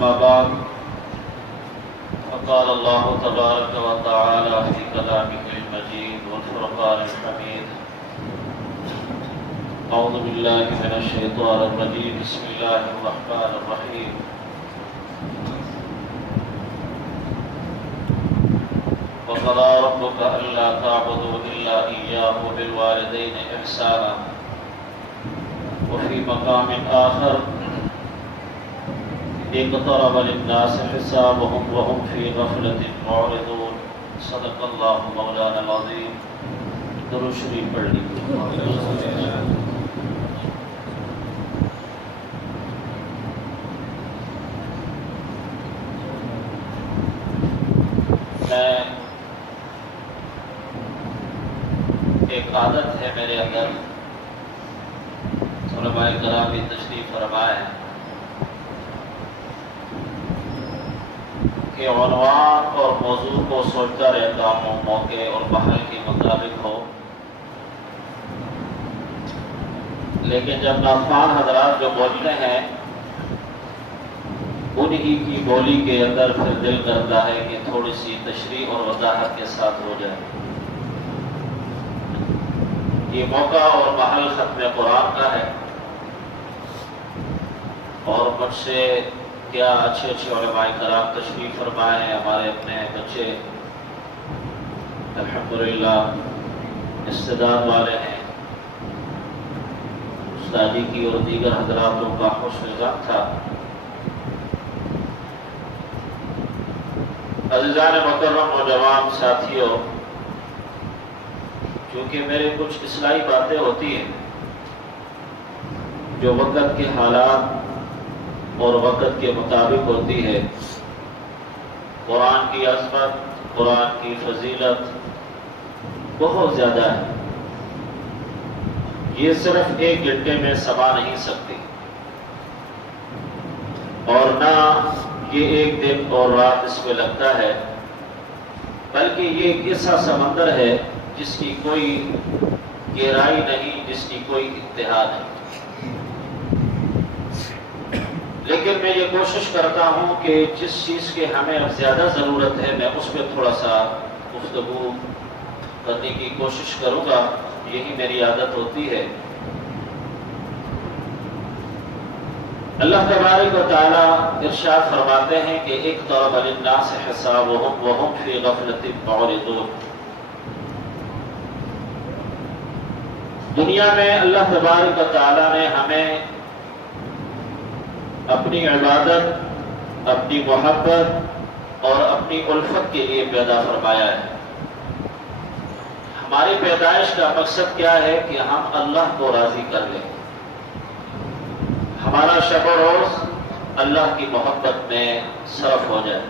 أما بعد فقال الله تبارك وتعالى في كلامه المجيد والفرقان الحميد أعوذ بالله من الشيطان الرجيم بسم الله الرحمن الرحيم وقضى ربك ألا تعبدوا إلا إياه وبالوالدين إحسانا وفي مقام آخر اقترب للناس حسابهم وهم في غفلة معرضون صدق الله مولانا العظيم درود شریف پڑھ لیجیے۔ میں ایک عادت ہے میرے اندر، علماء کرام بھی تشریف فرمائے ہیں کہ عنوان اور موضوع کو سوچتا رہتا ہوں موقع اور محل کے مطابق ہو، لیکن جب ناظرین حضرات جو بولتے ہیں انہی کی بولی کے اندر پھر دل کرتا ہے کہ تھوڑی سی تشریح اور وضاحت کے ساتھ ہو جائے۔ یہ موقع اور محل ختم قرآن کا ہے، اور مجھ سے کیا اچھے علماء کرام تشریف فرمائے ہیں، ہمارے اپنے بچے الحمدللہ استعداد والے ہیں، استادی کی اور دیگر حضراتوں کا حسن ظن تھا۔ عزیزان مکرم نوجوان ساتھیوں، کیونکہ میرے کچھ اصلاحی باتیں ہوتی ہیں جو وقت کے حالات اور وقت کے مطابق ہوتی ہے۔ قرآن کی عظمت، قرآن کی فضیلت بہت زیادہ ہے، یہ صرف ایک گھنٹے میں سما نہیں سکتی، اور نہ یہ ایک دن اور رات اس میں لگتا ہے، بلکہ یہ ایک ایسا سمندر ہے جس کی کوئی گہرائی نہیں، جس کی کوئی انتہا نہیں۔ لیکن میں یہ کوشش کرتا ہوں کہ جس چیز کے ہمیں اب زیادہ ضرورت ہے میں اس پہ تھوڑا سا گفتگو کرنے کی کوشش کروں گا، یہی میری عادت ہوتی ہے۔ اللہ تبارک و تعالی ارشاد فرماتے ہیں کہ اقترب للناس حسابهم وهم فی غفلۃ معرضون۔ دنیا میں اللہ تبارک و تعالی نے ہمیں اپنی عبادت، اپنی محبت اور اپنی الفت کے لیے پیدا فرمایا ہے۔ ہماری پیدائش کا مقصد کیا ہے کہ ہم اللہ کو راضی کر لیں، ہمارا شب و روز اللہ کی محبت میں صرف ہو جائے،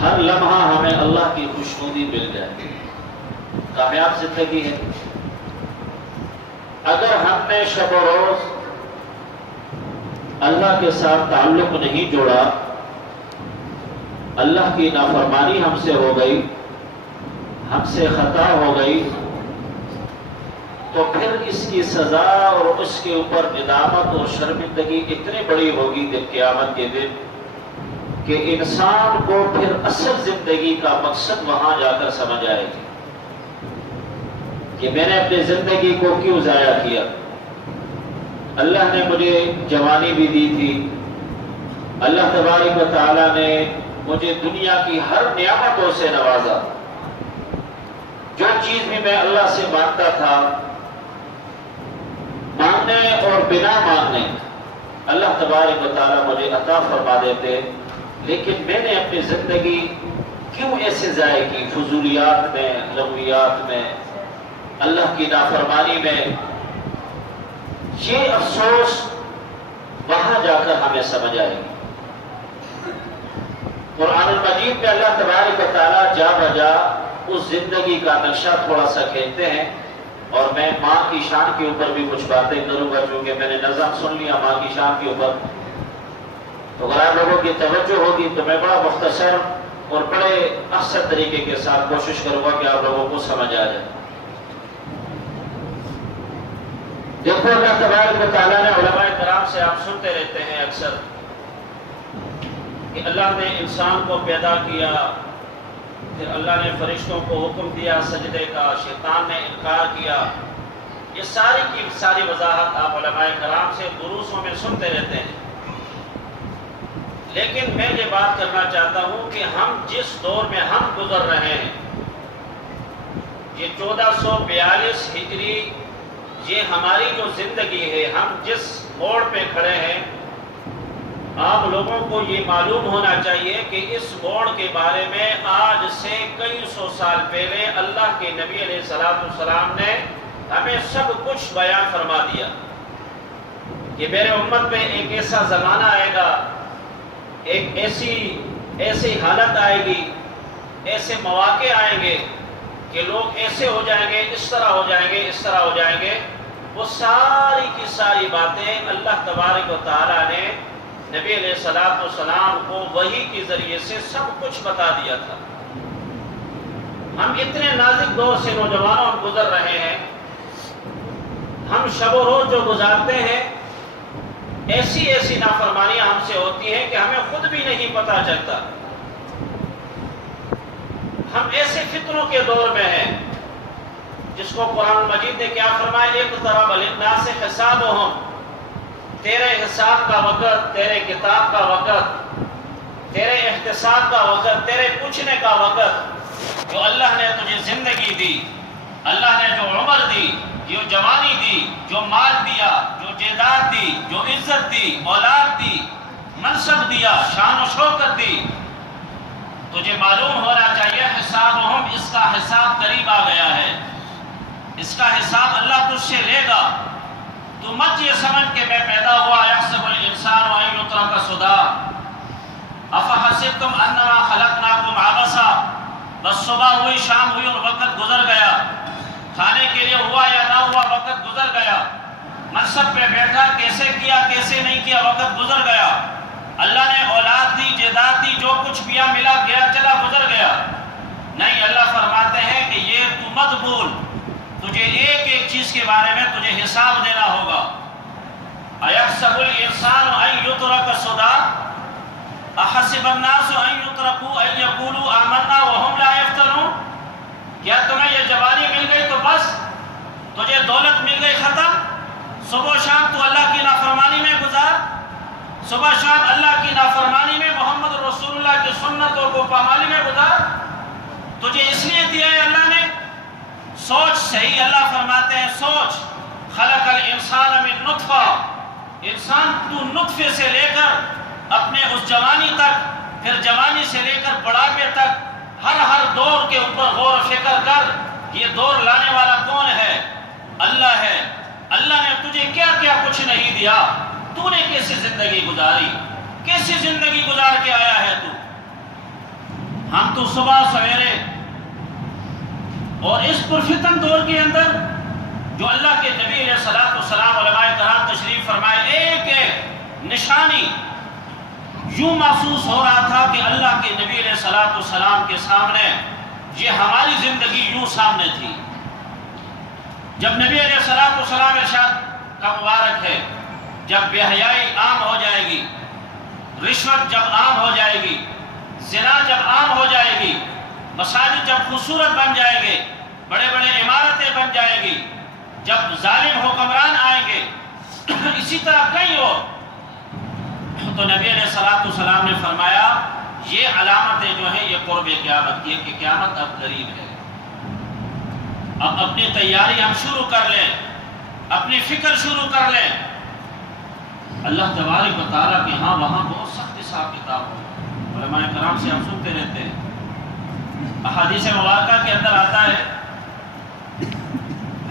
ہر لمحہ ہمیں اللہ کی خوشنودی مل جائے، کامیاب زندگی ہے۔ اگر ہم نے شب و روز اللہ کے ساتھ تعلق نہیں جوڑا، اللہ کی نافرمانی ہم سے ہو گئی، ہم سے خطا ہو گئی، تو پھر اس کی سزا اور اس کے اوپر ندامت اور شرمندگی اتنی بڑی ہوگی دن قیامت کے دن کہ انسان کو پھر اصل زندگی کا مقصد وہاں جا کر سمجھ آئے گی کہ میں نے اپنی زندگی کو کیوں ضائع کیا۔ اللہ نے مجھے جوانی بھی دی تھی، اللہ تبارک و تعالی نے مجھے دنیا کی ہر نعمتوں سے نوازا، جو چیز بھی میں اللہ سے مانگتا تھا، مانگنے اور بنا مانگنے اللہ تبارک و تعالی مجھے عطا فرما دیتے، لیکن میں نے اپنی زندگی کیوں ایسے ضائع کی، فضولیات میں، لغویات میں، اللہ کی نافرمانی میں۔ یہ افسوس وہاں جا کر ہمیں سمجھ آئے گی۔ قرآن المجید میں اللہ تبارک و تعالی جا بجا اس زندگی کا نقشہ تھوڑا سا کھینچتے ہیں، اور میں ماں کی شان کے اوپر بھی کچھ باتیں کروں گا، چونکہ میں نے نظم سن لیا ماں کی شان کے اوپر، تو اگر آپ لوگوں کی توجہ ہوگی تو میں بڑا مختصر اور بڑے احسن طریقے کے ساتھ کوشش کروں گا کہ آپ لوگوں کو سمجھ آ جائے۔ دیکھو اللہ تبارک و تعالیٰ نے علماء کرام سے آپ سنتے رہتے ہیں اکثر کہ اللہ نے انسان کو پیدا کیا، پھر اللہ نے فرشتوں کو حکم دیا سجدے کا، شیطان نے انکار کیا، یہ ساری کی ساری وضاحت آپ علماء کرام سے دروسوں میں سنتے رہتے ہیں۔ لیکن میں یہ بات کرنا چاہتا ہوں کہ ہم جس دور میں ہم گزر رہے ہیں، یہ 1442 ہجری، یہ ہماری جو زندگی ہے، ہم جس موڑ پہ کھڑے ہیں، آپ لوگوں کو یہ معلوم ہونا چاہیے کہ اس موڑ کے بارے میں آج سے کئی سو سال پہلے اللہ کے نبی علیہ السلام نے ہمیں سب کچھ بیان فرما دیا کہ میرے امت میں ایک ایسا زمانہ آئے گا، ایک ایسی حالت آئے گی، ایسے مواقع آئیں گے کہ لوگ ایسے ہو جائیں گے، اس طرح ہو جائیں گے، اس طرح ہو جائیں گے۔ وہ ساری کی ساری باتیں اللہ تبارک و تعالیٰ نے نبی علیہ السلام کو وحی کے ذریعے سے سب کچھ بتا دیا تھا۔ ہم اتنے نازک دور سے نوجوانوں ہم گزر رہے ہیں، ہم شب و روز جو گزارتے ہیں، ایسی نافرمانیاں ہم سے ہوتی ہیں کہ ہمیں خود بھی نہیں پتہ چلتا۔ ہم ایسے فتنوں کے دور میں ہیں جس کو قرآن مجید نے کیا فرمایا، اقترب للناس حسابهم، تیرے حساب کا وقت، تیرے کتاب کا وقت، تیرے احتساب کا وقت، تیرے پوچھنے کا وقت۔ جو اللہ نے تجھے زندگی دی، اللہ نے جو عمر دی، جو جوانی دی، جو مال دیا، جو جائیداد دی، جو عزت دی، اولاد دی، منصب دیا، شان و شوکت دی، تجھے معلوم ہونا چاہیے حسابہم، اس کا حساب قریب آ گیا ہے، اس کا حساب اللہ تجھ سے لے گا۔ تو مت یہ سمجھ کہ میں پیدا ہوا یحسب الانسان ان یترک سدی، افحسبتم انما خلقناکم عبثا، بس صبح ہوئی، شام ہوئی اور وقت گزر گیا، کھانے کے لیے ہوا یا نہ ہوا وقت گزر گیا، منصب پہ بیٹھا کیسے کیا کیسے نہیں کیا وقت گزر گیا، اللہ نے اولاد دی، جائیداد دی، جو کچھ بھی ملا گیا چلا گزر گیا۔ نہیں، اللہ فرماتے ہیں کہ یہ تو مت بھول، تجھے ایک ایک چیز کے بارے میں تجھے حساب دینا ہوگا۔ ایحسب الانسان ان یترک سدی، احسب الناس ان یترکوا ان یقولوا آمنا وهم لا یفتنون، کیا تمہیں یہ جوانی مل گئی تو بس، تجھے دولت مل گئی ختم، صبح و شام تو اللہ کی نافرمانی میں گزار، صبح شام اللہ کی نافرمانی میں، محمد رسول اللہ کی سنتوں کو پامالی میں گزار، تجھے اس لیے دیا ہے اللہ نے۔ سوچ صحیح، اللہ فرماتے ہیں سوچ، خلق الانسان من نطفہ، انسان تو نطفے سے لے کر اپنے اس جوانی تک، پھر جوانی سے لے کر بڑھاپے تک، ہر دور کے اوپر غور و فکر کر، یہ دور لانے والا کون ہے؟ اللہ ہے۔ اللہ نے تجھے کیا کیا کچھ نہیں دیا، تو نے کیسی زندگی گزاری، کیسی زندگی گزار کے آیا ہے تو؟ ہم تو صبح سویرے اور اس پرفتن دور کے اندر جو اللہ کے نبی علیہ السلام علماء کرام تشریف فرمائے، ایک ایک نشانی یوں محسوس ہو رہا تھا کہ اللہ کے نبی علیہ السلام کے سامنے یہ ہماری زندگی یوں سامنے تھی۔ جب نبی علیہ السلام ارشاد کا مبارک ہے، جب بے حیائی عام ہو جائے گی، رشوت جب عام ہو جائے گی، زنا جب عام ہو جائے گی، مساجد جب خوبصورت بن جائے گے، بڑے بڑے عمارتیں بن جائے گی، جب ظالم حکمران آئیں گے، اسی طرح کئی اور، تو نبی علیہ السلام نے فرمایا یہ علامتیں جو ہیں یہ قرب قیامت کی ہے کہ قیامت اب قریب ہے۔ اب اپنی تیاری ہم شروع کر لیں، اپنی فکر شروع کر لیں۔ اللہ تبارک و تعالیٰ کے ہاں وہاں بہت سخت حساب کتاب ہو، علماء کرام سے ہم سنتے رہتے ہیں۔ احادیث مبارکہ کے اندر آتا ہے،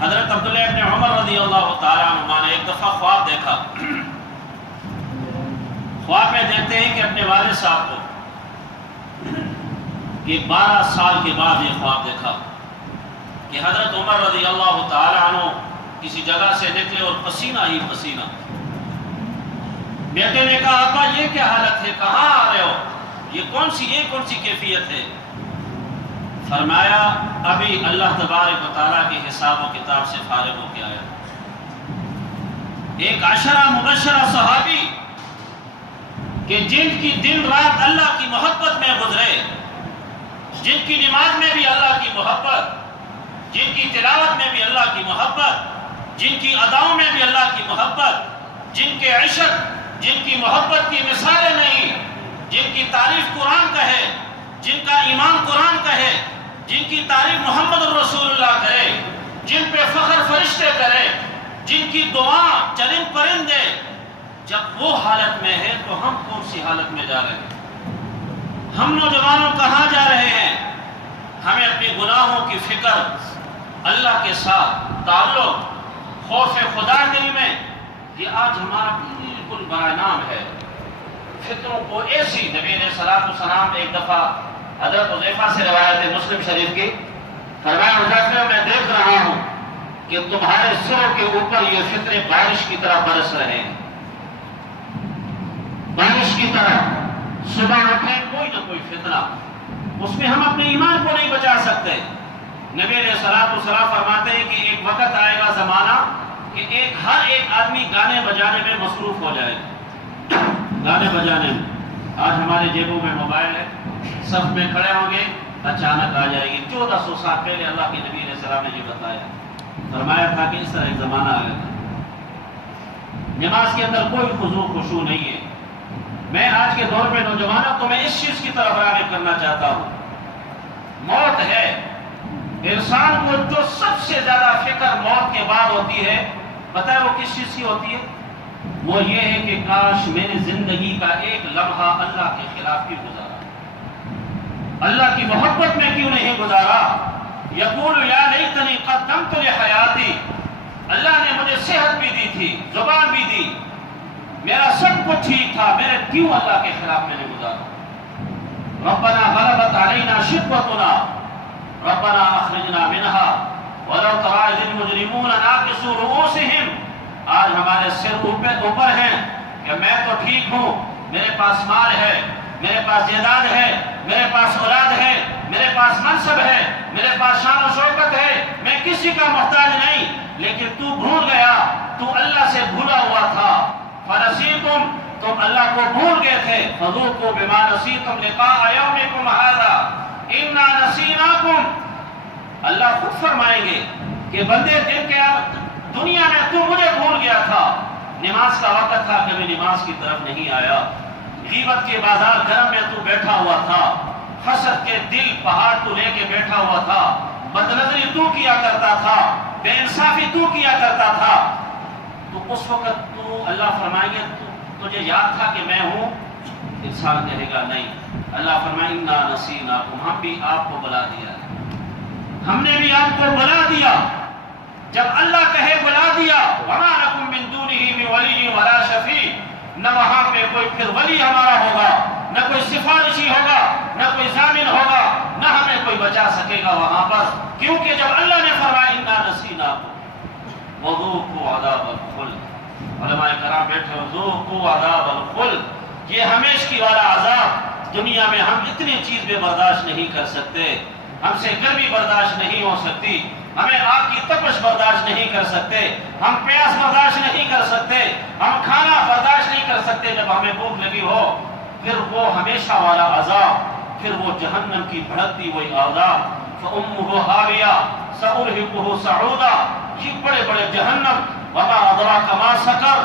حضرت عبداللہ ابن عمر رضی اللہ تعالیٰ عنہ نے ایک دفعہ خواب دیکھا۔ خواب میں دیکھتے ہیں کہ اپنے والد صاحب کو کہ 12 سال کے بعد یہ خواب دیکھا کہ حضرت عمر رضی اللہ تعالیٰ عنہ کسی جگہ سے نکلے اور پسینہ ہی پسینہ۔ بیٹے نے کہا ابا یہ کیا حالت ہے، کہاں آ رہے ہو، یہ کون سی کیفیت ہے؟ فرمایا ابھی اللہ تبارک و تعالیٰ کے حساب و کتاب سے فارغ ہو کے آیا۔ ایک عشرہ مبشرہ صحابی کہ جن کی دن رات اللہ کی محبت میں گزرے، جن کی نماز میں بھی اللہ کی محبت، جن کی تلاوت میں بھی اللہ کی محبت، جن کی اداؤں میں بھی اللہ کی محبت، جن کے عشق، جن کی محبت کی مثالیں نہیں، جن کی تعریف قرآن کہے، جن کا ایمان قرآن کہے، جن کی تعریف محمد الرسول اللہ کرے، جن پہ فخر فرشتے کرے، جن کی دعا چرند پرندے، جب وہ حالت میں ہے تو ہم کون سی حالت میں جا رہے ہیں؟ ہم نوجوانوں کہاں جا رہے ہیں؟ ہمیں اپنے گناہوں کی فکر، اللہ کے ساتھ تعلق، خوف خدا دل میں، یہ آج ہمارا بالکل بڑا نام ہے۔ فکروں کو ایسی، نبی علیہ الصلوۃ والسلام ایک دفعہ حضرت حذیفہ سے روایت ہے مسلم شریف کی، فرمایا حذیفہ میں دیکھ رہا ہوں کہ تمہارے سروں کے اوپر یہ فطرے بارش کی طرح برس رہے ہیں، بارش کی طرح۔ صبح اٹھے کوئی نہ کوئی فتنہ، اس میں ہم اپنے ایمان کو نہیں بچا سکتے۔ نبی علیہ الصلوۃ والسلام فرماتے ہیں کہ ایک وقت آئے گا زمانہ کہ ہر ایک آدمی گانے بجانے میں مصروف ہو جائے گا، گانے بجانے میں۔ آج ہمارے جیبوں میں موبائل ہے، صف میں کھڑے ہوں گے، اچانک آ جائے گی۔ 1400 سال پہلے اللہ کے نبی علیہ السلام نے یہ بتایا، فرمایا تھا کہ اس طرح ایک زمانہ آئے گا، نماز کے اندر کوئی خضوع خشوع نہیں ہے۔ میں آج کے دور میں نوجوانوں کو میں اس چیز کی طرف راغب کرنا چاہتا ہوں، موت ہے۔ انسان کو جو سب سے زیادہ فکر موت کے بعد ہوتی ہے، پتہ ہے وہ کس چیز کی ہوتی ہے؟ وہ یہ ہے کہ کاش میں نے زندگی کا ایک لمحہ اللہ کے خلاف کیوں گزارا، اللہ کی محبت میں کیوں نہیں گزارا۔ یقول یا لیتنی قدمت لحیاتی، اللہ نے مجھے صحت بھی دی تھی، زبان بھی دی، میرا سب کچھ ٹھیک تھا، میرے کیوں اللہ کے خلاف میں نے گزارا۔ ربنا غلبت علینا شقوتنا ربنا اخرجنا منها ولو ترى اذ المجرمون ناكسوا رؤوسهم۔ آج ہمارے سر اوپر ہیں کہ میں تو ٹھیک ہوں، میرے پاس مال ہے، میرے پاس جائیداد ہے، میرے پاس اولاد ہے، میرے پاس منصب ہے، میرے پاس شان و شوکت ہے، میں کسی کا محتاج نہیں، لیکن تو بھول گیا، تو اللہ سے بھولا ہوا تھا۔ فنسیتم، تم اللہ کو بھول گئے تھے، فذوقوا بما نسیتم لقاء یومکم ھذا انا نسیناکم۔ اللہ خود فرمائیں گے کہ بندے دنیا میں تو مجھے بھول گیا تھا، نماز کا وقت تھا کبھی نماز کی طرف نہیں آیا، غیبت کے بازار گرم میں تو بیٹھا ہوا تھا، حسد کے دل پہاڑ تو لے کے بیٹھا ہوا تھا، بدنظری تو کیا کرتا تھا، بے انصافی تو کیا کرتا تھا، تو اس وقت تو اللہ فرمائیں گے تجھے یاد تھا کہ میں ہوں؟ انسان کہے گا نہیں۔ اللہ فرمائیں انا نسیناکم، ہم بھی آپ کو بلا دیا، ہم نے بھی آپ کو بلا دیا۔ جب اللہ کہے بلا دیا، وما لکم من دونہ من ولی ولا شفیع، نہ وہاں پہ کوئی پھر ولی ہمارا ہوگا، نہ کوئی سفارشی ہوگا، نہ کوئی ضامن ہوگا، نہ ہمیں کوئی بچا سکے گا وہاں پر، کیونکہ جب اللہ نے فرمایا انا نسیناکم وذوقوا عذاب الخلد، علماء کرام بیٹھے وذوقوا عذاب الخلد، یہ ہمیشگی والا عذاب۔ دنیا میں ہم اتنی چیز بھی برداشت نہیں کر سکتے، ہم سے گرمی برداشت نہیں ہو سکتی، ہمیں آگ کی تپش برداشت نہیں کر سکتے، ہم پیاس برداشت نہیں کر سکتے، ہم کھانا برداشت نہیں کر سکتے جب ہمیں بھوک لگی ہو۔ پھر وہ ہمیشہ والا عذاب، پھر وہ جہنم کی بھڑکتی ہوئی عذاب، فَأُمُّهُ هَاوِيَةٌ سَأُرْهِقُهُ صَعُودًا، یہ بڑے بڑے جہنم، وَمَا أَدْرَاكَ مَا سَقَرُ،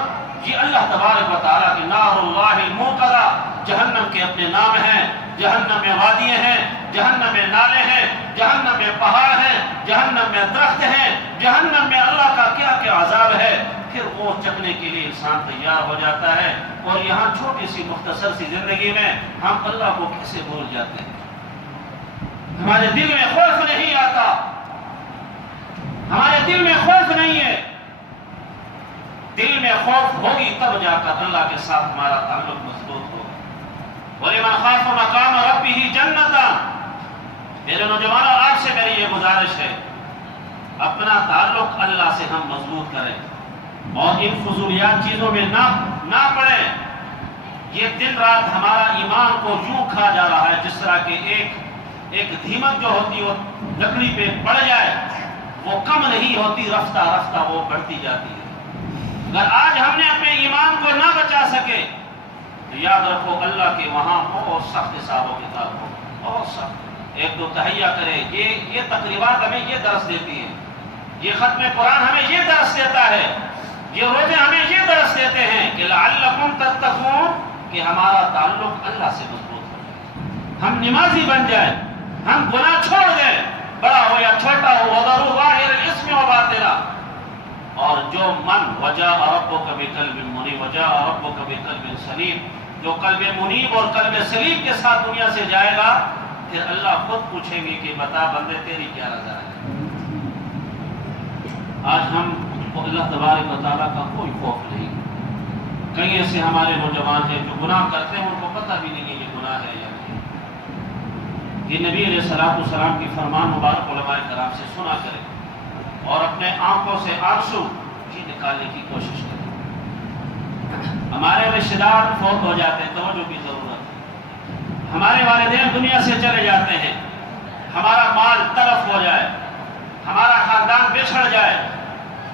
یہ اللہ تبارک و تعالیٰ کی نار اللہ الموقدہ، جہنم کے اپنے نام ہیں، جہنم میں وادیاں ہیں، جہنم میں نالے ہیں، جہنم میں پہاڑ ہیں، جہنم میں درخت ہیں، جہنم میں اللہ کا کیا کیا عذاب ہے۔ پھر وہ چکنے کے لیے انسان تیار ہو جاتا ہے، اور یہاں چھوٹی سی مختصر سی زندگی میں ہم اللہ کو کیسے بھول جاتے ہیں، ہمارے دل میں خوف نہیں آتا، ہمارے دل میں خوف نہیں ہے۔ دل میں خوف ہوگی تب جا کر اللہ کے ساتھ ہمارا تعلق مضبوط ہوگا۔ وَلِمَنْ خَافَ مَقَامَ رَبِّهِ جَنَّتَانِ، میرے نوجوانوں آپ سے میری یہ گزارش ہے، اپنا تعلق اللہ سے ہم مضبوط کریں اور ان فضولیات چیزوں میں نہ پڑیں۔ یہ دن رات ہمارا ایمان کو یوں کھا جا رہا ہے جس طرح کہ ایک دھیمک جو ہوتی ہے وہ لکڑی پہ پڑ جائے، وہ کم نہیں ہوتی، رفتہ رفتہ وہ بڑھتی جاتی ہے۔ اگر آج ہم نے اپنے ایمان کو نہ بچا سکے، تو یاد رکھو اللہ کے وہاں بہت سخت حساب و کتاب ہو، بہت سخت۔ ایک دو تہیہ کرے، یہ تقریبات ہمیں یہ درس دیتی ہیں، یہ ختم قرآن ہمیں یہ درس دیتا ہے، یہ روزے ہمیں یہ درس دیتے ہیں کہ لعلکم تتقون، کہ ہمارا تعلق اللہ سے مضبوط ہو جائے، ہم نمازی بن جائیں، ہم گناہ چھوڑ دیں، بڑا ہو یا چھوٹا ہو، وَذَرُوا ظَاهِرَ الْإِثْمِ وَبَاطِنَهُ۔ اور جو من وَجَاءَ رَبُّكَ بِقَلْبٍ مُنِيبٍ وَجَاءَ رَبُّكَ بِقَلْبٍ سَلِيمٍ، جو قلب منیب اور قلب سلیم کے ساتھ دنیا سے جائے گا، پھر اللہ خود پوچھیں گے کہ بتا بندے تیری کیا رضا ہے۔ آج ہم کو اللہ تبارک و تعالیٰ کا کوئی خوف نہیں۔ کئی ایسے ہمارے نوجوان ہیں جو گناہ کرتے ہیں، ان کو پتہ بھی نہیں ہے یہ گناہ ہے یا نہیں۔ یہ نبی علیہ السلام کی فرمان مبارک علماء کرام سے سنا کریں اور اپنے آنکھوں سے آنسو نکالنے کی کوشش کریں۔ ہمارے رشتہ دار فوت ہو جاتے ہیں، توجہ کی ضرورت ہے۔ ہمارے والدین دنیا سے چلے جاتے ہیں، ہمارا مال تلف ہو جائے، ہمارا خاندان بچھڑ جائے،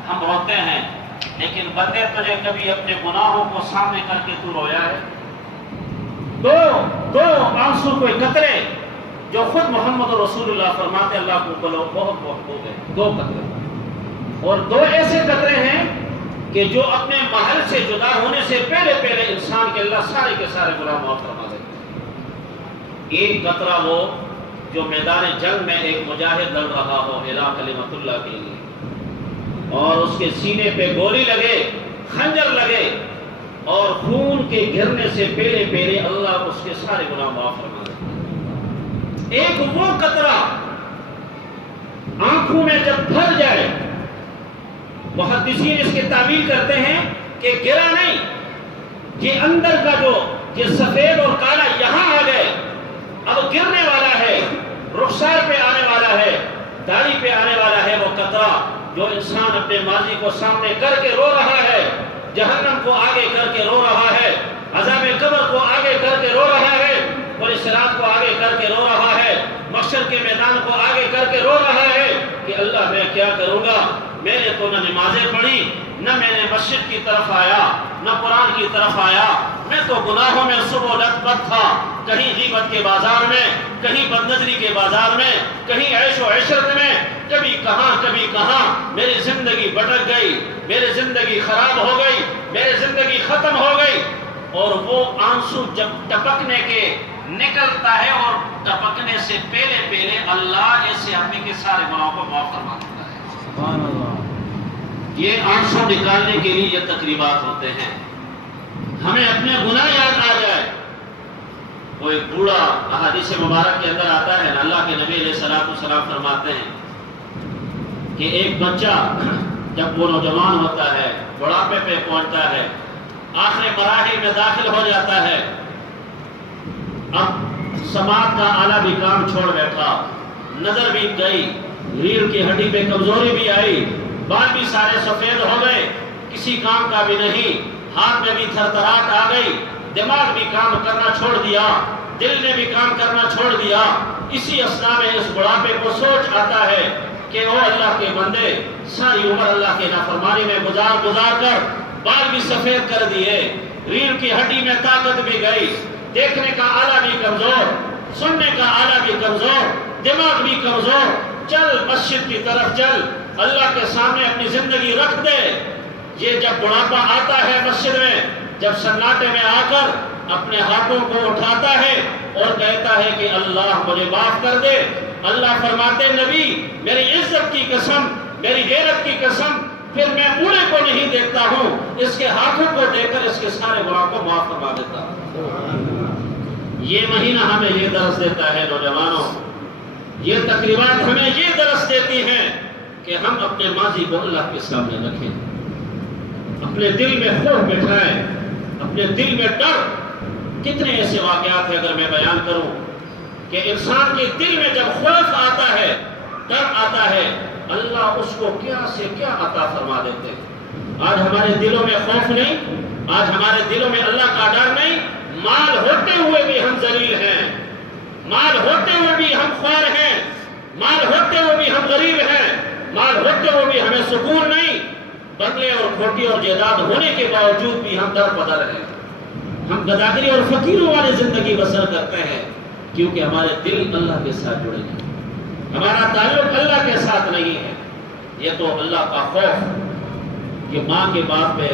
ہم روتے ہیں، لیکن بندے تجھے کبھی اپنے گناہوں کو سامنے کر کے تو رویا ہے؟ دو آنسو کوئی قطرے جو خود محمد رسول اللہ فرماتے اللہ کو بلو بہت محبوب ہے، دو قطرے، اور دو ایسے قطرے ہیں کہ جو اپنے محل سے جدا ہونے سے پہلے انسان کے اللہ سارے کے سارے گناہ معاف فرما دیتے ہیں۔ ایک قطرہ وہ جو میدان جنگ میں ایک مجاہد لڑ رہا ہو اعلیٰ کلمت اللہ کے لیے، اور اس کے سینے پہ گولی لگے، خنجر لگے، اور خون کے گرنے سے پہلے اللہ اس کے سارے گناہ معاف فرما دیتے ہیں۔ ایک وہ قطرہ آنکھوں میں جب بھر جائے، محدثین اس کی تعبیر کرتے ہیں کہ گرا نہیں، یہ اندر کا جو یہ سفید اور کالا یہاں آ گئے، اب گرنے والا ہے، رخسار پہ آنے والا ہے، داڑھی پہ آنے والا ہے، وہ قطرہ جو انسان اپنے ماضی کو سامنے کر کے رو رہا ہے، جہنم کو آگے کر کے رو رہا ہے، عذاب قبر کو آگے کر کے رو رہا ہے، اور صراط کو آگے کر کے رو رہا ہے، محشر کے میدان کو آگے کر کے رو رہا ہے کہ اللہ میں کیا کروں گا، میں نے تو نہ نمازیں پڑھی، نہ میں نے مسجد کی طرف آیا، نہ قرآن کی طرف آیا، میں تو گناہوں میں صبح لت پت تھا، کہیں غیبت کے بازار میں، کہیں بدنظری کے بازار میں، کہیں عیش و عشرت میں، کبھی کہاں میری زندگی بھٹک گئی، میری زندگی خراب ہو گئی، میری زندگی ختم ہو گئی۔ اور وہ آنسو جب ٹپکنے کے نکلتا ہے، اور ٹپکنے سے پہلے اللہ ایسے ہمیں کے سارے گناہوں کو معاف فرما دیتا ہے۔ سبحان اللہ۔ یہ آنسو نکالنے کے لیے یہ تقریبات ہوتے ہیں، ہمیں اپنے گناہ یاد آ جائے۔ وہ ایک بوڑھا احادیث مبارک کے اندر آتا ہے، اللہ کے نبی علیہ السلام فرماتے ہیں کہ ایک بچہ جب وہ نوجوان ہوتا ہے، بڑھاپے پہ پہنچتا ہے، آخری مراحل میں داخل ہو جاتا ہے، اب سماعت کا آلہ بھی کام چھوڑ بیٹھا، نظر بھی گئی، ریڑھ کی ہڈی پہ کمزوری بھی آئی، بال بھی سارے سفید ہو گئے، کسی کام کا بھی نہیں، ہاتھ میں بھی تھرتھراہٹ آ گئی، دماغ بھی کام کرنا چھوڑ دیا، دل نے بھی کام کرنا چھوڑ دیا۔ اسی اثناء میں اس بڑھاپے کو سوچ آتا ہے کہ او اللہ کے بندے، ساری عمر اللہ کے نافرمانی میں گزار کر بال بھی سفید کر دیے، ریڑھ کی ہڈی میں طاقت بھی گئی، دیکھنے کا آلہ بھی کمزور، سننے کا آلہ بھی کمزور، دماغ بھی کمزور، چل مسجد کی طرف چل، اللہ کے سامنے اپنی زندگی رکھ دے۔ یہ جب بڑھاپا آتا ہے مسجد میں، جب سناٹے میں آ کر اپنے ہاتھوں کو اٹھاتا ہے اور کہتا ہے کہ اللہ مجھے معاف کر دے، اللہ فرماتے نبی میری عزت کی قسم، میری غیرت کی قسم، پھر میں بوڑھے کو نہیں دیکھتا ہوں، اس کے ہاتھوں کو دیکھ کر اس کے سارے گناہوں کو معاف فرما دیتا ہوں۔ یہ مہینہ ہمیں یہ درس دیتا ہے نوجوانوں، یہ تقریبات ہمیں یہ درس دیتی ہیں کہ ہم اپنے ماضی کو اللہ کے سامنے رکھیں، اپنے دل میں خوف بٹھائیں، اپنے دل میں ڈر۔ کتنے ایسے واقعات ہیں اگر میں بیان کروں کہ انسان کے دل میں جب خوف آتا ہے، ڈر آتا ہے، اللہ اس کو کیا سے کیا عطا فرما دیتے ہیں۔ آج ہمارے دلوں میں خوف نہیں، آج ہمارے دلوں میں اللہ کا ڈر نہیں، مال ہوتے ہوئے بھی ہم ذلیل ہیں، مال ہوتے ہوئے بھی ہم خوار ہیں، مال ہوتے ہوئے بھی ہم غریب ہیں، مال ہوتے ہوئے بھی ہمیں سکون نہیں، بنگلے اور کھوٹی اور جائیداد ہونے کے باوجود بھی ہم در بدر ہیں۔ ہم گداگری اور فقیروں والی زندگی بسر کرتے ہیں کیونکہ ہمارے دل اللہ کے ساتھ جڑے ہیں، ہمارا تعلق اللہ کے ساتھ نہیں ہے۔ یہ تو اللہ کا خوف، یہ ماں کے بعد پہ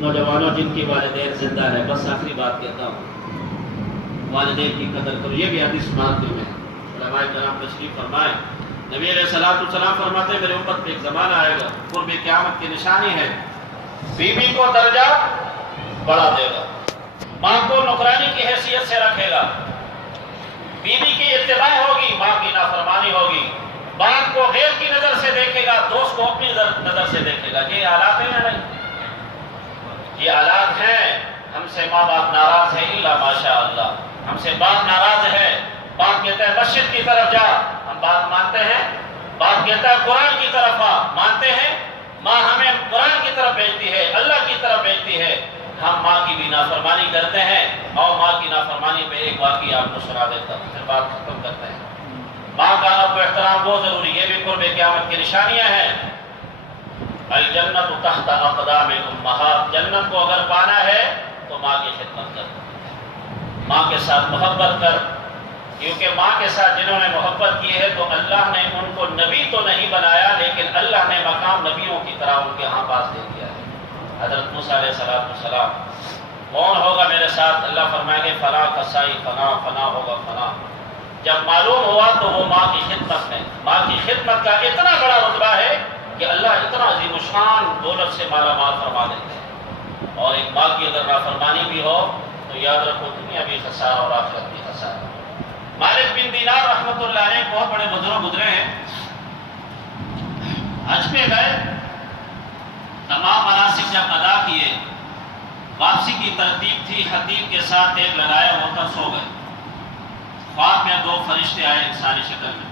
نوجوانوں جن کی والدین زندہ ہے، بس آخری بات کہتا ہوں، والدین کی قدر کرو۔ یہ بھی حدیث مانتے ہیں، علماء کرام تشریف فرمائیں، نبی علیہ السلام فرماتے ہیں میرے امت پہ ایک زمانہ آئے گا، قرب قیامت کی نشانی ہے، بیوی کو درجہ بڑھا دے گا، ماں کو نوکرانی کی حیثیت سے رکھے گا، بیوی کی اتباع ہوگی، ماں کی نافرمانی ہوگی، باپ کو غیر کی نظر سے دیکھے گا، دوست کو اپنی نظر سے دیکھے گا۔ یہ حالات ہیں یا نہیں؟ یہ حالات ہیں۔ ہم سے ماں باپ ناراض ہے، الا ماشاء اللہ، ہم سے باپ ناراض ہے، باپ کہتا ہے مسجد کی طرف جا، ہم بات مانتے ہیں، باپ کہتا ہے قرآن کی طرف آ، مانتے ہیں، ماں ہمیں قرآن کی طرف بھیجتی ہے، اللہ کی طرف بھیجتی ہے، ہم ماں کی بھی نافرمانی کرتے ہیں۔ اور ماں کی نافرمانی پہ ایک واقعہ آپ کو سنا دیتا ہوں، پھر بات ختم کرتے ہیں۔ ماں کا اب احترام بہت ضروری، یہ بھی قرب قیامت کی نشانیاں ہیں۔ الجنت تحت اقدام امہات، جنت کو اگر پانا ہے تو ماں کی خدمت کر، ماں کے ساتھ محبت کر، کیونکہ ماں کے ساتھ جنہوں نے محبت کی ہے تو اللہ نے ان کو نبی تو نہیں بنایا، لیکن اللہ نے مقام نبیوں کی طرح ان کے ہاں پاس دے دیا ہے۔ حضرت موسیٰ علیہ السلام، کون ہوگا میرے ساتھ؟ اللہ فرمائیں گے فلاں کا سائی فلاں، فلاں ہوگا فلاں۔ جب معلوم ہوا تو وہ ماں کی خدمت میں، ماں کی خدمت کا اتنا بڑا رتبہ ہے کہ اللہ اتنا عظیم الشان دولت سے مالا مال فرما دیتے ہیں۔ اور ایک ماں کی اگر نافرمانی بھی ہو تو یاد رکھو دنیا بھی خسارہ اور آخرت بھی خسارہ۔ مالک بن دینار رحمۃ اللہ علیہ بہت بڑے بزرگ گزرے ہیں، حج پہ گئے، تمام مناسک جب ادا کیے، واپسی کی ترتیب تھی، خطیب کے ساتھ ایک لگایا ہوتا، سو گئے۔ خواب میں دو فرشتے آئے انسانی شکل میں،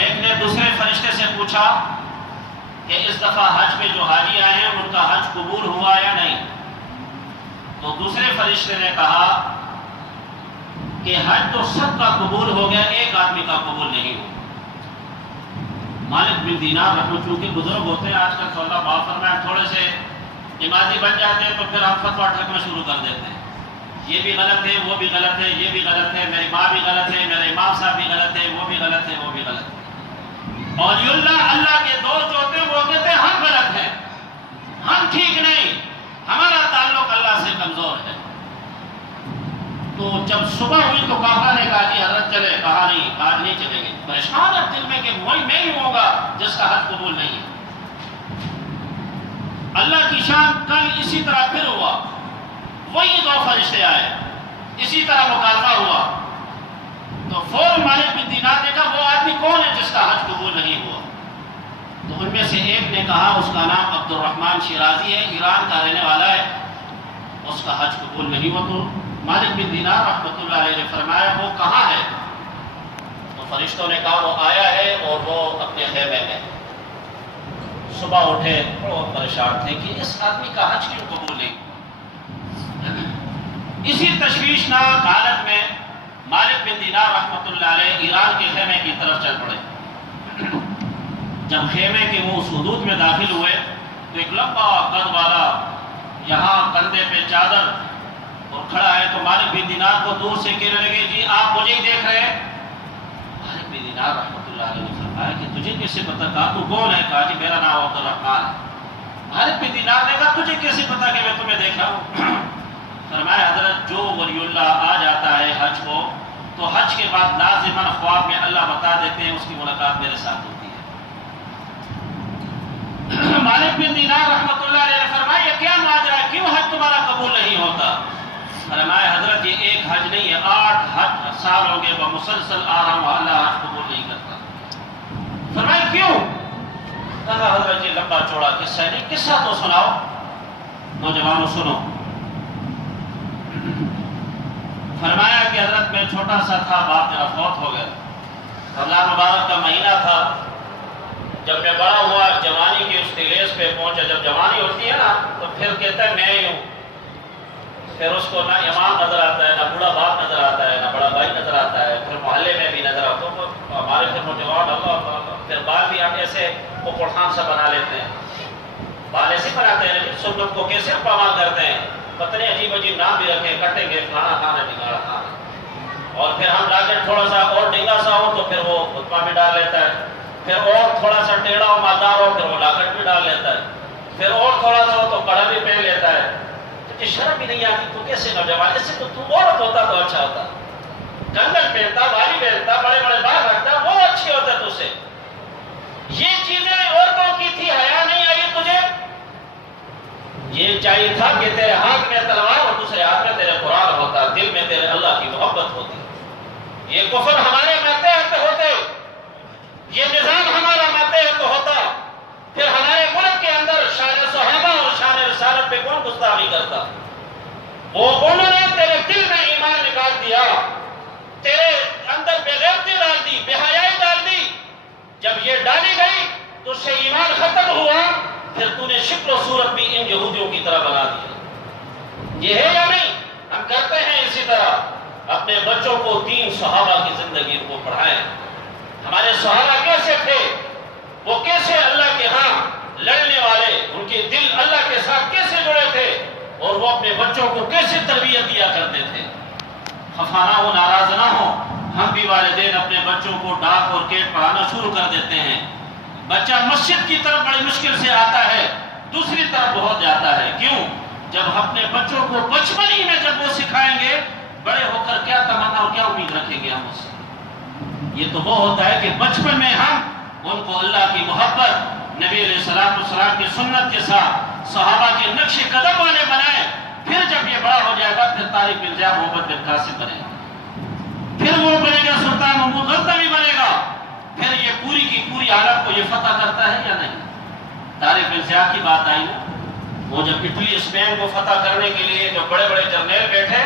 ایک نے دوسرے فرشتے سے پوچھا کہ اس دفعہ حج پہ جو حاجی آئے ہیں ان کا حج قبول ہوا یا نہیں؟ تو دوسرے فرشتے نے کہا کہ حج تو سب کا قبول ہو گیا، ایک آدمی کا قبول نہیں ہوا۔ مالک بن دینار رحمۃ، چونکہ بزرگ ہوتے ہیں آج کل تو اللہ معاف فرمائے، تھوڑے سے نمازی بن جاتے ہیں تو پھر ہم فتویٰ ٹھکنا شروع کر دیتے ہیں، یہ بھی غلط ہے، وہ بھی غلط ہے، یہ بھی غلط ہے، میری ماں بھی غلط ہے، میرے امام صاحب بھی غلط ہے، وہ بھی غلط ہے، وہ بھی غلط ہے۔ اور اللہ کے دوست جو ہوتے ہیں وہ کہتے ہیں ہم غلط ہیں، ہم ٹھیک نہیں، ہمارا تعلق اللہ سے کمزور ہے۔ تو جب صبح ہوئی تو کعبہ نے کہا جی حضرت چلے، کہا نہیں، آج نہیں چلیں گے۔ پریشان ہے دل میں کہ وہی میں ہی ہوگا جس کا حج قبول نہیں ہے۔ اللہ کی شان کل اسی طرح پھر ہوا، وہی دو فرشتے آئے، اسی طرح مکالمہ ہوا، تو فوراً مالک بن دینار نے کہا وہ آدمی کون ہے جس کا حج قبول نہیں ہوا؟ تو ان میں سے ایک نے کہا اس کا نام عبد الرحمن شیرازی ہے، ایران کا رہنے والا ہے، اس کا حج قبول نہیں ہوا۔ تو مالک بن دینار رحمۃ اللہ علیہ نے فرمایا وہ کہاں ہے؟ تو فرشتوں نے کہا وہ آیا ہے اور وہ اپنے خیمے میں۔ صبح اٹھے بہت پریشان تھے کہ اس آدمی کا حج کیوں قبول نہیں؟ اسی تشویشناک حالت میں مالک بن دینار رحمۃ اللہ علیہ ایران کے خیمے کی طرف چل پڑے۔ جب خیمے کے وہ اس حدود میں داخل ہوئے تو ایک لمبا قد والا یہاں کندھے پہ چادر اور کھڑا ہے، تو مالک بن دینار کو دور سے کہنے لگے جی آپ مجھے ہی دیکھ رہے ہیں؟ مالک بن دینار رحمۃ اللہ علیہ نے فرمایا کہ تجھے کیسے پتا؟ کہا تو کون ہے؟ کہا جی میرا نام عبد الرحمن ہے۔ مالک بن دینار نے کہا تجھے کیسے پتا کہ میں تمہیں دیکھ رہا ہوں؟ فرمایا حضرت جو ولی اللہ آ جاتا ہے حج کو تو حج کے بعد لازماً خواب میں اللہ بتا دیتے ہیں اس کی ملاقات میرے ساتھ ہوتی ہے۔ مالک بن دینار رحمۃ اللہ علیہ نے فرمایا یہ کیا ماجرا ہے، کیوں حج تمہارا قبول نہیں ہوتا؟ فرمایا حضرت یہ ایک حج نہیں ہے، 8 حج سال ہو گئے بمسلسل آ رہا ہوں، اللہ حج قبول نہیں کرتا۔ فرمایا کیوں؟ کہا حضرت یہ لمبا چوڑا قصہ نہیں، قصہ تو سناؤ۔ نوجوانوں سنو۔ فرمایا کہ حضرت میں چھوٹا سا تھا، باپ میرا فوت ہو گیا، رمضان مبارک کا مہینہ تھا، جب میں بڑا ہوا جوانی کے اس تلیس پہ پہنچا، جب جوانی ہوتی ہے نا تو پھر کہتا ہے میں ہی ہوں، پھر اس کو نہ امام نظر آتا ہے، نہ بوڑھا باپ نظر آتا ہے، نہ بڑا بھائی نظر آتا ہے، پھر محلے میں بھی نظر آتا ہے، تو ہمارے پھر نوجوان پھر بال بھی ہم ایسے وہ پٹھان سا بنا لیتے ہیں، بال ایسے بناتے ہیں لیکن سنت کو کیسے پامال کرتے ہیں، پتنے عجیب عجیب نام بھی رکھے، کٹیں گے فلانا خان ہے ڈنگاڑا خان ہے، اور پھر ہم راکٹ تھوڑا سا اور ڈنگا سا ہو تو پھر وہ خطبہ بھی ڈال لیتا ہے، پھر اور تھوڑا سا ٹیڑھا اور مالدار ہو پھر وہ لاکٹ بھی ڈال لیتا ہے، پھر اور تھوڑا سا ہو تو کڑا بھی پہن لیتا ہے۔ تجھے شرم بھی نہیں آتی؟ تو کیسے نوجوان، اس سے تو عورت ہوتا تو اچھا ہوتا، کنگن پہنتا، والی پہنتا، بڑے بڑے بال رکھتا، وہ اچھی ہوتا تجھ سے۔ یہ چیزیں عورتوں کی تھی، حیا نہیں آئی تجھے؟ یہ چاہیے تھا کہ تیرے ہاتھ میں تلوار اور دوسرے ہاتھ میں تیرے قرآن ہوتا، دل میں تیرے اللہ کی محبت ہوتی۔ یہ کفر ہمارے ماتحت ہوتے، یہ نظام ہمارا ماتحت ہوتا، پھر ہمارے ملک کے اندر شان صحابہ اور شان رسالت پہ کون گستاخی کرتا؟ وہ انہوں نے تیرے دل میں ایمان نکال دیا، تیرے اندر بے غیرتی ڈال دی، بے حیائی ڈال دی۔ جب یہ ڈالی گئی تو اس سے ایمان ختم ہوا، پھر تو نے شکل و صورت بھی ان یہودیوں کی طرح بنا دیا۔ یہ ہے یا نہیں؟ ہم کرتے ہیں اسی طرح، اپنے بچوں کو دین صحابہ کی زندگی کو پڑھائیں۔ ہمارے صحابہ کیسے تھے، وہ کیسے اللہ کے ہاں لڑنے والے، ان کے دل اللہ کے ساتھ کیسے جڑے تھے، اور وہ اپنے بچوں کو کیسے تربیت دیا کرتے تھے۔ خفا نہ ہو، ناراض نہ ہو، ہم بھی والدین اپنے بچوں کو ڈاک اور کیٹ پڑھانا شروع کر دیتے ہیں۔ بچہ مسجد کی طرف بڑی مشکل سے آتا ہے، دوسری طرف بہت جاتا ہے۔ کیوں؟ جب اپنے بچوں کو بچپن ہی میں جب وہ سکھائیں گے، بڑے ہو کر کیا تمنا اور کیا امید رکھیں گے ہم اس سے؟ یہ تو وہ ہوتا ہے کہ بچپن میں ہم ان کو اللہ کی محبت، نبی علیہ السلام کی سنت کے ساتھ صحابہ کے نقش قدم والے بنائیں، پھر جب یہ بڑا ہو جائے گا پھر طارق بن زیاد، محمد بن قاسم بنے گا، پھر وہ بنے گا سلطان محمود غزنوی بنے گا، پھر یہ پوری کی پوری عالم کو یہ فتح کرتا ہے یا نہیں؟ طارق بن زیاد کی بات آئی نا، وہ جب اٹلی اسپین کو فتح کرنے کے لیے جو بڑے بڑے جرنیل بیٹھے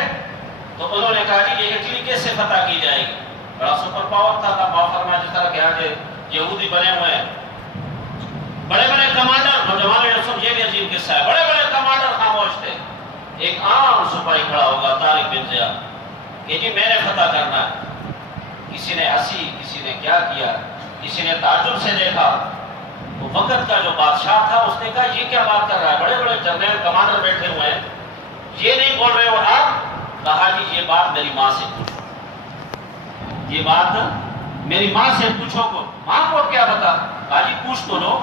تو انہوں نے کہا کہ یہ اٹلی کیسے فتح کی جائے گی؟ بڑا سپر پاور تھا، فرمایا جس طرح کہ آج یہودی بنے ہوئے ہیں، بڑے بڑے کمانڈر، نوجوانوں نے یہ بھی عجیب قصہ ہے، بڑے بڑے کمانڈر خاموش تھے، ایک عام سپاہی کھڑا ہوگا طارق بن زیاد کہ جی میں نے فتح کرنا ہے۔ کسی نے ہنسی، کسی نے کیا کیا، کسی نے تعجب سے دیکھا، تو وقت کا جو بادشاہ تھا اس نے کہا یہ کیا بات کر رہا ہے، بڑے بڑے جنرل کمانڈر بیٹھے ہوئے ہیں، یہ نہیں بول رہے ہو آپ؟ کہا جی یہ بات میری ماں سے پوچھو، یہ بات میری ماں سے پوچھو کو۔ ماں کو کیا بتا؟ کہا جی پوچھ تو لو۔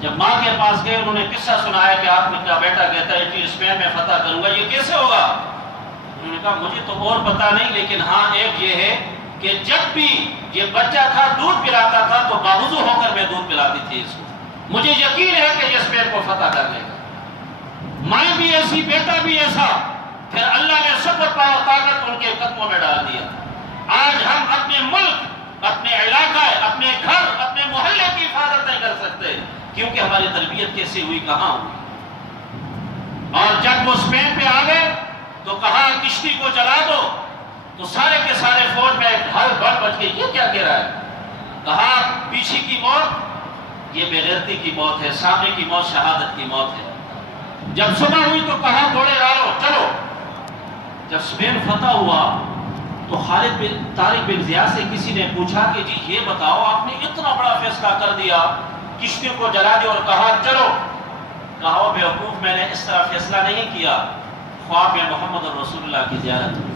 جب ماں کے پاس گئے انہوں نے قصہ سنایا کہ آپ نے کیا بیٹا کہتا ہے کہ اسپین میں فتح کروں گا، یہ کیسے ہوگا؟ انہوں نے کہا مجھے تو اور پتا نہیں، لیکن ہاں ایک یہ ہے کہ جب بھی یہ بچہ تھا دودھ پلاتا تھا تو باوضو ہو کر میں دودھ پلاتی تھی اس کو، مجھے یقین ہے کہ یہ اسپین کو فتح کر لے گا۔ ماں بھی ایسی، بیٹا بھی ایسا، پھر اللہ نے سپر پاور طاقت ان کے قدموں میں ڈال دیا۔ آج ہم اپنے ملک، اپنے علاقہ، اپنے گھر، اپنے محلے کی حفاظت نہیں کر سکتے، کیونکہ ہماری تربیت کیسی ہوئی، کہاں ہوئی۔ اور جب وہ اسپین پہ آ گئے تو کہا کشتی کو جلا دو، تو سارے کے سارے فوج میں ہر بڑ بچ گئی، یہ کیا کہہ رہا ہے؟ کہا پیچھے کی موت یہ بے غیرتی کی موت ہے، سامنے کی موت شہادت کی موت ہے۔ جب صبح ہوئی تو کہا گھوڑے ڈالو چلو۔ جب اسپین فتح ہوا تو طارق بن زیاد سے کسی نے پوچھا کہ جی یہ بتاؤ آپ نے اتنا بڑا فیصلہ کر دیا، کشتیوں کو جلا دیا اور کہا چلو۔ کہا بے وقوف، میں نے اس طرح فیصلہ نہیں کیا، خواب میں محمد رسول اللہ کی زیارت ہوئی،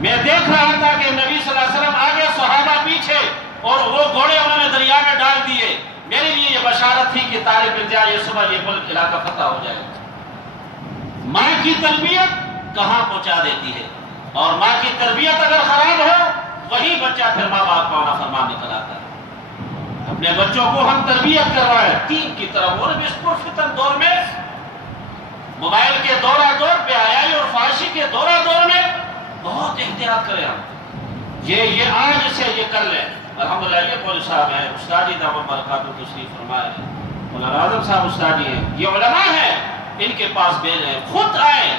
میں دیکھ رہا تھا کہ نبی صلی اللہ علیہ وسلم آگے، صحابہ پیچھے، اور وہ گھوڑے انہوں نے دریا میں ڈال دیے۔ میرے لیے یہ بشارت تھی کہ طارق بن زیاد یہ صبح یہ ملک علاقہ فتح ہو جائے گا۔ ماں کی تربیت کہاں پہنچا دیتی ہے، اور ماں کی تربیت اگر خراب ہو وہی بچہ پھر ماں باپ کا نافرمان نکل آتا ہے۔ اپنے بچوں کو ہم تربیت کر رہے ہیں دین کی طرف، اور اس پرفتن دور میں، موبائل کے دورہ دور، بے حیائی اور فحاشی کے دورہ دور میں بہت احتیاط کریں ہم۔ یہ آج سے یہ کر لیں۔ الحمدللہ یہ مولوی صاحب ہیں، استاد جی دعوت برکاتہ تشریف فرمائے ہیں، مولانا اعظم صاحب استاد جی ہیں، یہ علماء ہیں، ان کے پاس بھیج ہیں، خود آئیں،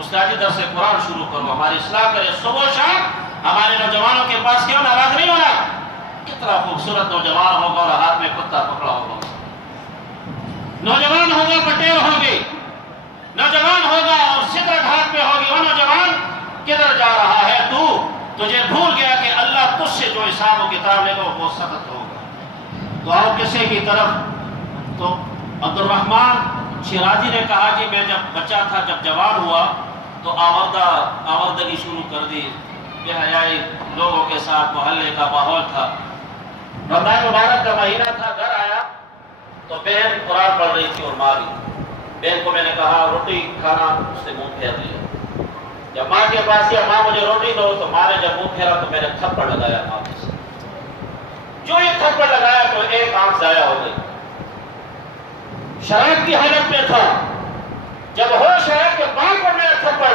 استاد جی درس قرآن شروع کرو، ہماری اصلاح کرے، صبح و شام ہمارے نوجوانوں کے پاس کیوں ناراض نہیں ہونا؟ کتنا خوبصورت نوجوان ہوگا اور ہاتھ میں کتا پکڑا ہوگا، نوجوان ہوگا پٹیل ہوگی، نوجوان ہوگا اور سگریٹ ہاتھ میں ہوگی، وہ نوجوان کدھر جا رہا ہے تو؟ تجھے بھول گیا کہ اللہ تجھ سے جو حساب و کتاب لے گا وہ سخت ہوگا۔ تو آؤ کسی کی طرف، تو عبد الرحمن شیرازی نے کہا کہ میں جب بچہ تھا، جب جوان ہوا تو آوردگی شروع کر دی، بے حیائی لوگوں کے ساتھ، محلے کا ماحول تھا۔ رمضان مبارک کا مہینہ تھا، گھر آیا تو بہن قرآن پڑھ رہی تھی اور ماں بھی۔ بہن کو میں نے کہا روٹی کھانا، اس نے منہ پھیر لیا۔ جب ماں کے پاس یا ماں مجھے روٹی دو، تو ماں نے جب منہ پھیرا تو میں نے تھپڑ لگایا ماں کے ساتھ۔ جو یہ تھپڑ لگایا تو ایک آنکھ ضائع ہو گئی۔ شراب کی حالت میں تھا، جب ہوش آیا کہ ماں کو میں نے تھپڑ،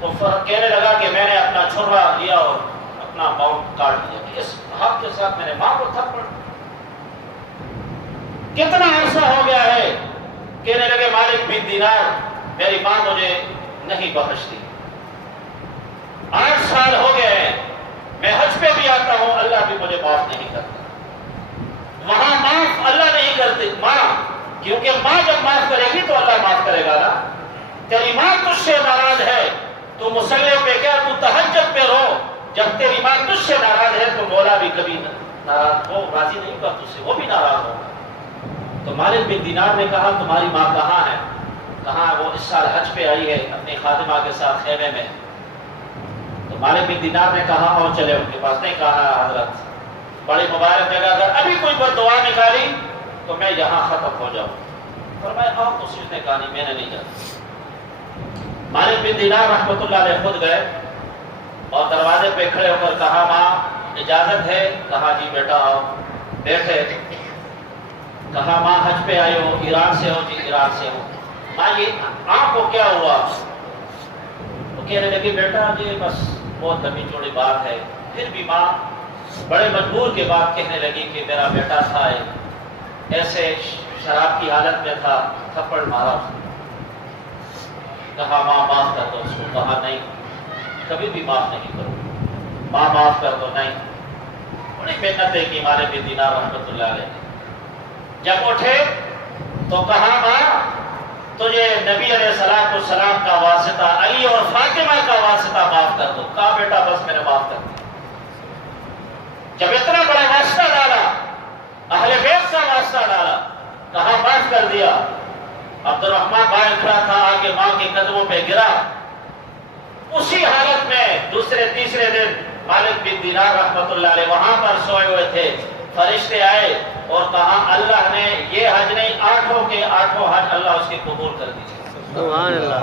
تو کہنے لگا کہ میں نے اپنا چھرا لیا اور اپنا باؤنڈ کاٹ دیا کہ اس ہاتھ کے ساتھ میں نے ماں کو تھپڑ۔ کتنا عرصہ ہو گیا ہے، کہنے لگے مالک بن دینار میری ماں مجھے نہیں بخشتی، 8 سال ہو گئے ہیں، میں حج پہ بھی آتا ہوں، اللہ بھی مجھے معاف نہیں کرتا۔ وہاں معاف اللہ نہیں کرتے ماں، کیونکہ ماں جب معاف کرے گی تو اللہ معاف کرے گا نا۔ تیری ماں تجھ سے ناراض ہے، تو مصلی پہ کیا، تو تہجد پہ رو، جب تیری ماں تجھ سے ناراض ہے تو مولا بھی کبھی ناراض، وہ راضی نہیں ہوگا تجھ سے، وہ بھی ناراض ہوگا۔ تو مالک بن دینار نے کہا تمہاری ماں کہاں ہے؟ کہاں وہ اس سال حج پہ آئی ہے اپنی خادمہ کے ساتھ خیمے میں۔ تو مالک بن دینار نے کہا اور چلے ان کے پاس، نہیں کہا حضرت بڑی مبارک جگہ، اگر ابھی کوئی دعا نکالی تو میں یہاں ختم ہو جاؤں۔ فرمایا آؤ، تو اس نے کہا نہیں میں نے نہیں جانا۔ مالک بن دینار رحمۃ اللہ علیہ خود گئے اور دروازے پہ کھڑے ہو کر کہا ماں اجازت ہے؟ کہا جی بیٹا آؤ۔ بیٹھے، کہا ماں حج پہ آئے ہو، ایران سے ہو؟ جی ایران سے ہو۔ ماں یہ آپ کو کیا ہوا؟ تو کہنے لگی بیٹا جی بس بہت لمبی چوڑی بات ہے۔ پھر بھی ماں بڑے مجبور کے بعد کہنے لگی کہ میرا بیٹا تھا ایسے شراب کی حالت میں تھا، تھپڑ مارا۔ کہا ماں معاف کر دو اس کو۔ کہا نہیں، کبھی بھی معاف نہیں کروں، ماں معاف کر دو۔ نہیں، بڑی محنتیں کی مالک بن دینار رحمۃ اللہ علیہ نے۔ جب اٹھے تو کہا ماں تجھے نبی علیہ السلام کا واسطہ، علی اور فاطمہ کا واسطہ معاف کر دو۔ کہا بیٹا بس میں نے معاف کر دیا۔ جب اتنا بڑا واسطہ ڈالا، اہل بیت کا واسطہ ڈالا، کہا معاف کر دیا۔ عبد الرحمن باہر کھڑا تھا، آ کے ماں کے قدموں پہ گرا۔ اسی حالت میں دوسرے تیسرے دن مالک بن دینار رحمۃ اللہ علیہ وہاں پر سوئے ہوئے تھے۔ فرشتے آئے اور کہا اللہ نے یہ حج نہیں، 8 کے 8 حج اللہ اس کے قبول کر دیجیے۔ سبحان اللہ۔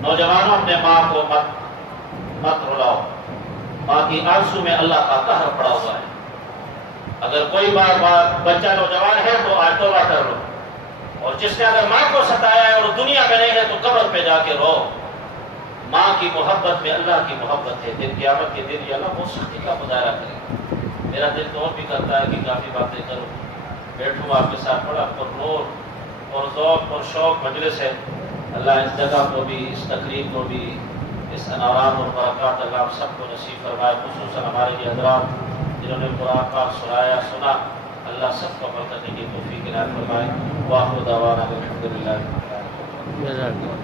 نوجوانوں اپنے ماں کو مت رلاؤ، ماں کی آنسو میں اللہ کا قہر پڑا ہوا ہے۔ اگر کوئی بچہ نوجوان ہے تو آج توبہ کر لو، اور جس نے اگر ماں کو ستایا ہے اور دنیا میں نہیں ہے تو قبر پہ جا کے رو۔ ماں کی محبت میں اللہ کی محبت ہے۔ دن قیامت کے دن یہ اللہ بہت سختی کا مظاہرہ کرے۔ میرا دل تو اور بھی کرتا ہے کہ کافی باتیں کروں، بیٹھوں آپ کے ساتھ، بڑا پرنور اور ذوق اور شوق مجلس ہے۔ اللہ اس جگہ کو بھی، اس تقریب کو بھی، اس انوارات اور برکات اللہ ہم سب کو نصیب فرمائے، خصوصاً ہمارے یہ حضرات جنہوں نے قرآن پاک سنا، اللہ سب کو عمل کرنے کی توفیق عنایت فرمائے۔ وآخر دعوانا الحمدللہ رب العالمین۔